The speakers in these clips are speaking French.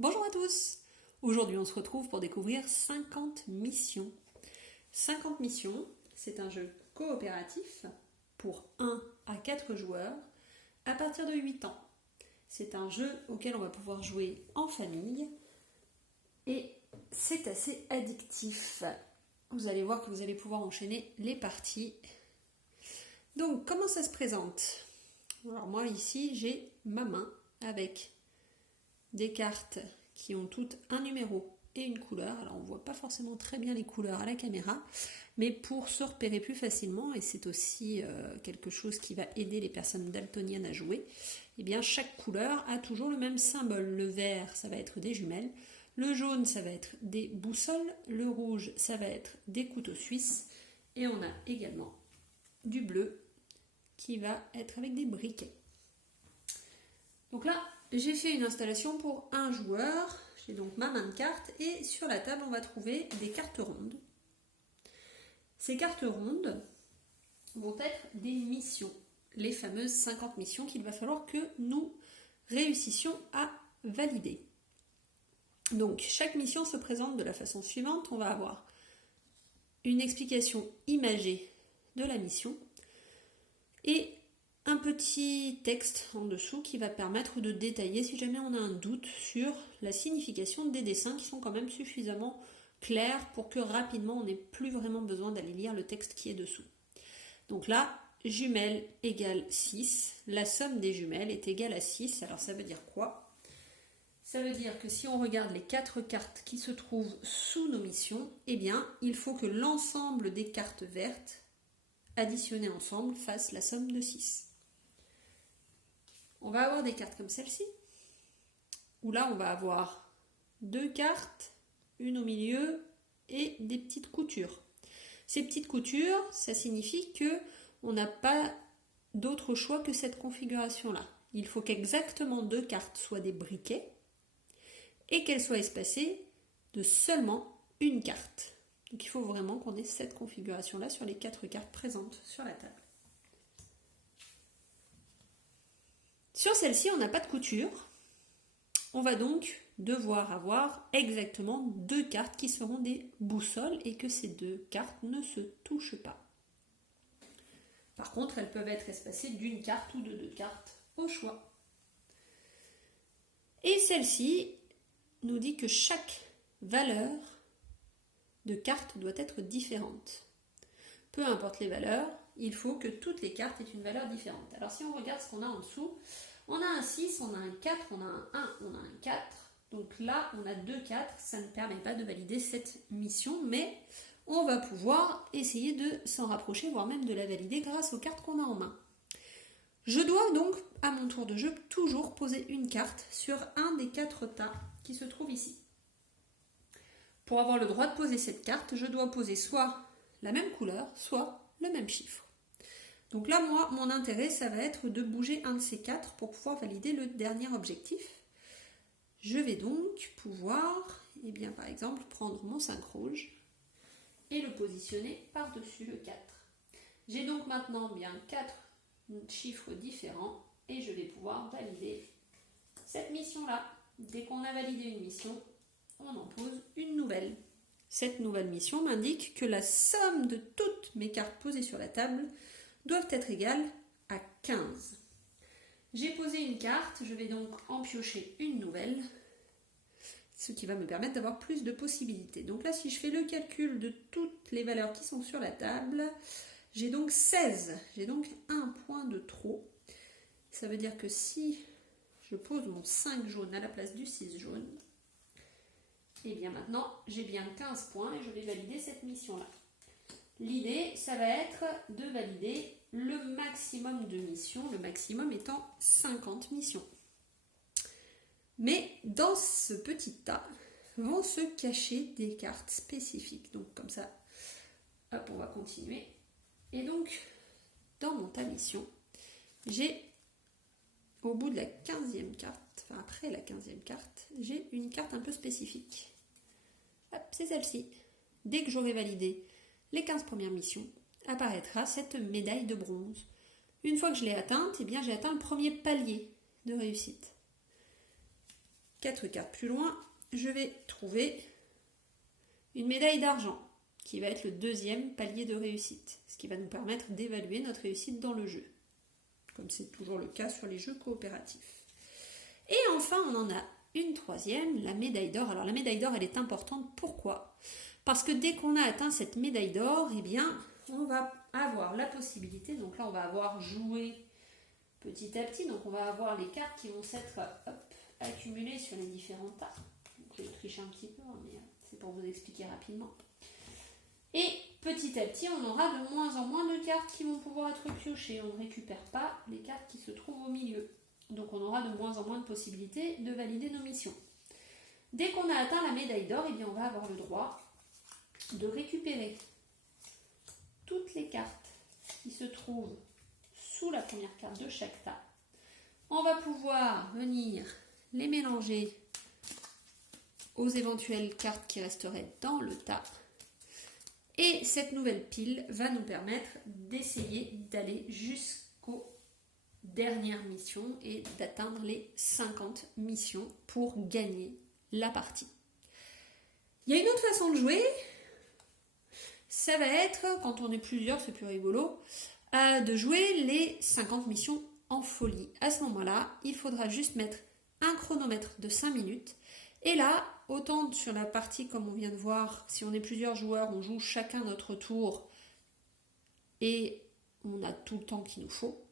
Bonjour à tous! Aujourd'hui on se retrouve pour découvrir 50 missions. 50 missions, c'est un jeu coopératif pour 1 à 4 joueurs à partir de 8 ans. C'est un jeu auquel on va pouvoir jouer en famille et c'est assez addictif. Vous allez voir que vous allez pouvoir enchaîner les parties. Donc comment ça se présente? Alors moi ici j'ai ma main avec des cartes qui ont toutes un numéro et une couleur. Alors on ne voit pas forcément très bien les couleurs à la caméra, mais pour se repérer plus facilement, et c'est aussi quelque chose qui va aider les personnes daltoniennes à jouer, eh bien chaque couleur a toujours le même symbole. Le vert, ça va être des jumelles, le jaune, ça va être des boussoles, le rouge, ça va être des couteaux suisses, et on a également du bleu qui va être avec des briquets. Donc là, j'ai fait une installation pour un joueur, j'ai donc ma main de cartes et sur la table on va trouver des cartes rondes. Ces cartes rondes vont être des missions, les fameuses 50 missions qu'il va falloir que nous réussissions à valider. Donc chaque mission se présente de la façon suivante, on va avoir une explication imagée de la mission et un petit texte en dessous qui va permettre de détailler si jamais on a un doute sur la signification des dessins qui sont quand même suffisamment clairs pour que rapidement on n'ait plus vraiment besoin d'aller lire le texte qui est dessous. Donc là, jumelles égale 6, la somme des jumelles est égale à 6, alors ça veut dire quoi? Ça veut dire que si on regarde les 4 cartes qui se trouvent sous nos missions, eh bien il faut que l'ensemble des cartes vertes additionnées ensemble fassent la somme de 6. On va avoir des cartes comme celle-ci, où là on va avoir 2 cartes, une au milieu et des petites coutures. Ces petites coutures, ça signifie qu'on n'a pas d'autre choix que cette configuration-là. Il faut qu'exactement 2 cartes soient des briquets et qu'elles soient espacées de seulement une carte. Donc il faut vraiment qu'on ait cette configuration-là sur les 4 cartes présentes sur la table. Sur celle-ci, on n'a pas de couture. On va donc devoir avoir exactement 2 cartes qui seront des boussoles et que ces 2 cartes ne se touchent pas. Par contre, elles peuvent être espacées d'une carte ou de 2 cartes au choix. Et celle-ci nous dit que chaque valeur de carte doit être différente. Peu importe les valeurs, il faut que toutes les cartes aient une valeur différente. Alors si on regarde ce qu'on a en dessous, on a un 6, on a un 4, on a un 1, on a un 4. Donc là, on a 2 4, ça ne permet pas de valider cette mission, mais on va pouvoir essayer de s'en rapprocher, voire même de la valider grâce aux cartes qu'on a en main. Je dois donc, à mon tour de jeu, toujours poser une carte sur un des 4 tas qui se trouvent ici. Pour avoir le droit de poser cette carte, je dois poser soit la même couleur, soit le même chiffre. Donc là, moi, mon intérêt, ça va être de bouger un de ces 4 pour pouvoir valider le dernier objectif. Je vais donc pouvoir, par exemple, prendre mon 5 rouge et le positionner par-dessus le 4. J'ai donc maintenant bien 4 chiffres différents et je vais pouvoir valider cette mission-là. Dès qu'on a validé une mission, on en pose une nouvelle. Cette nouvelle mission m'indique que la somme de toutes mes cartes posées sur la table doivent être égales à 15. J'ai posé une carte, je vais donc en piocher une nouvelle, ce qui va me permettre d'avoir plus de possibilités. Donc là, si je fais le calcul de toutes les valeurs qui sont sur la table, j'ai donc 16. J'ai donc un point de trop. Ça veut dire que si je pose mon 5 jaune à la place du 6 jaune, et bien maintenant, j'ai bien 15 points et je vais valider cette mission-là. L'idée, ça va être de valider le maximum de missions, le maximum étant 50 missions. Mais dans ce petit tas vont se cacher des cartes spécifiques. Donc comme ça, hop, on va continuer. Et donc, dans mon tas mission, j'ai au bout de la 15e carte, enfin après la 15e carte, j'ai une carte un peu spécifique. Hop, c'est celle-ci. Dès que j'aurai validé les 15 premières missions, apparaîtra cette médaille de bronze. Une fois que je l'ai atteinte, eh bien j'ai atteint le premier palier de réussite. 4 cartes plus loin, je vais trouver une médaille d'argent, qui va être le deuxième palier de réussite, ce qui va nous permettre d'évaluer notre réussite dans le jeu, comme c'est toujours le cas sur les jeux coopératifs. Et enfin, on en a une troisième, la médaille d'or. Alors la médaille d'or, elle est importante, pourquoi ? Parce que dès qu'on a atteint cette médaille d'or, eh bien, on va avoir la possibilité, donc là on va avoir joué petit à petit, donc on va avoir les cartes qui vont s'être accumulées sur les différents tas. Donc, je vais tricher un petit peu, mais c'est pour vous expliquer rapidement. Et petit à petit, on aura de moins en moins de cartes qui vont pouvoir être piochées. On ne récupère pas les cartes qui se trouvent au milieu. Donc on aura de moins en moins de possibilités de valider nos missions. Dès qu'on a atteint la médaille d'or, eh bien on va avoir le droit de récupérer toutes les cartes qui se trouvent sous la première carte de chaque tas. On va pouvoir venir les mélanger aux éventuelles cartes qui resteraient dans le tas. Et cette nouvelle pile va nous permettre d'essayer d'aller jusqu'aux dernières missions et d'atteindre les 50 missions pour gagner la partie. Il y a une autre façon de jouer, ça va être, quand on est plusieurs, c'est plus rigolo, de jouer les 50 missions en folie. À ce moment-là, il faudra juste mettre un chronomètre de 5 minutes. Et là, autant sur la partie, comme on vient de voir, si on est plusieurs joueurs, on joue chacun notre tour et on a tout le temps qu'il nous faut.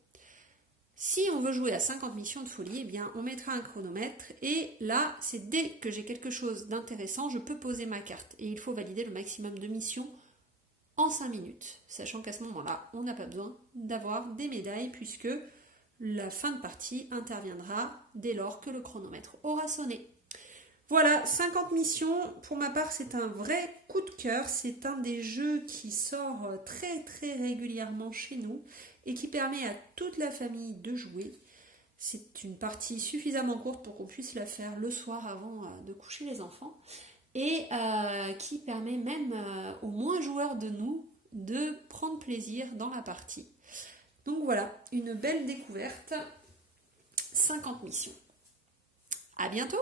Si on veut jouer à 50 missions de folie, eh bien, on mettra un chronomètre et là, c'est dès que j'ai quelque chose d'intéressant, je peux poser ma carte. Et il faut valider le maximum de missions en 5 minutes, sachant qu'à ce moment-là, on n'a pas besoin d'avoir des médailles puisque la fin de partie interviendra dès lors que le chronomètre aura sonné. Voilà, 50 missions, pour ma part c'est un vrai coup de cœur, c'est un des jeux qui sort très très régulièrement chez nous et qui permet à toute la famille de jouer. C'est une partie suffisamment courte pour qu'on puisse la faire le soir avant de coucher les enfants et qui permet même aux moins joueurs de nous de prendre plaisir dans la partie. Donc voilà, une belle découverte, 50 missions. À bientôt!